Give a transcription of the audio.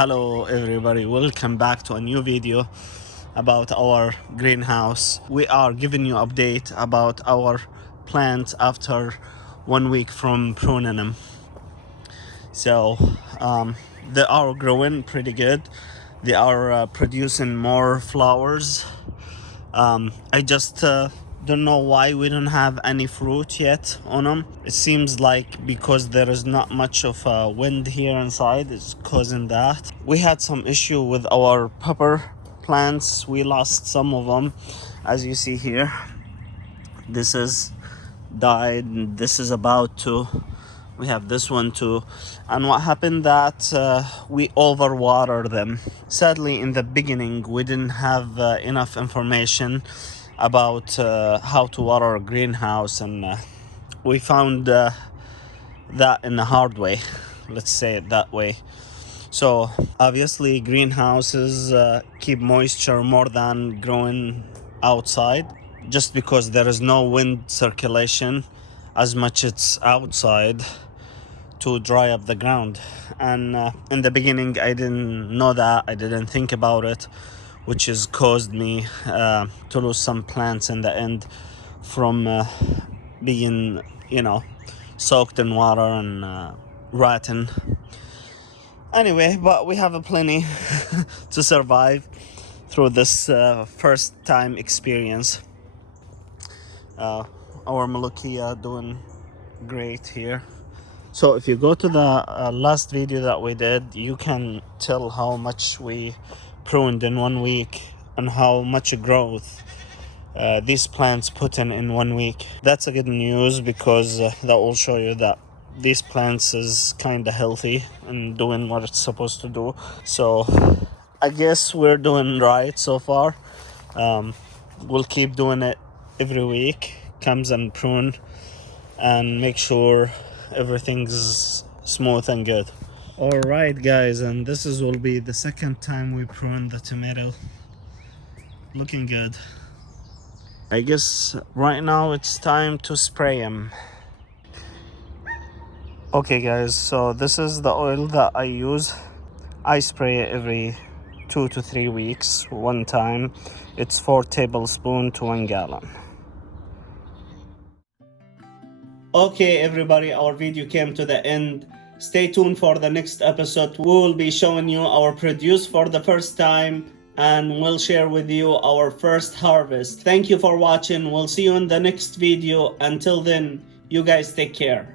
Hello everybody, welcome back to a new video about our greenhouse. We are giving you update about our plants after 1 week from pruning them. So they are growing pretty good. They are producing more flowers. I just don't know why we don't have any fruit yet on them. It seems like because there is not much of wind here inside, it's causing that. We had some issue with our pepper plants. We lost some of them, as you see here. This is died and this is about to. We have this one too. And what happened that we overwater them. Sadly, in the beginning we didn't have enough information about how to water a greenhouse, and we found that in the hard way, let's say it that way. So obviously greenhouses keep moisture more than growing outside, just because there is no wind circulation as much it's outside to dry up the ground. And in the beginning I didn't know that, I didn't think about it, which has caused me to lose some plants in the end from being, soaked in water and rotten. Anyway, but we have a plenty to survive through this first time experience. Our Molucca doing great here. So if you go to the last video that we did, you can tell how much we pruned in 1 week and how much growth these plants put in 1 week. That's a good news, because that will show you that these plants is kind of healthy and doing what it's supposed to do. So I guess we're doing right so far. We'll keep doing it every week, comes and prune and make sure everything's smooth and good. All right guys, and this will be the second time we prune the tomato. Looking good. I guess right now it's time to spray them. Okay guys, so this is the oil that I use. I spray it every 2 to 3 weeks, one time. It's 4 tablespoons to 1 gallon. Okay everybody, our video came to the end. Stay tuned for the next episode. We will be showing you our produce for the first time, and we'll share with you our first harvest. Thank you for watching. We'll see you in the next video. Until then, you guys take care.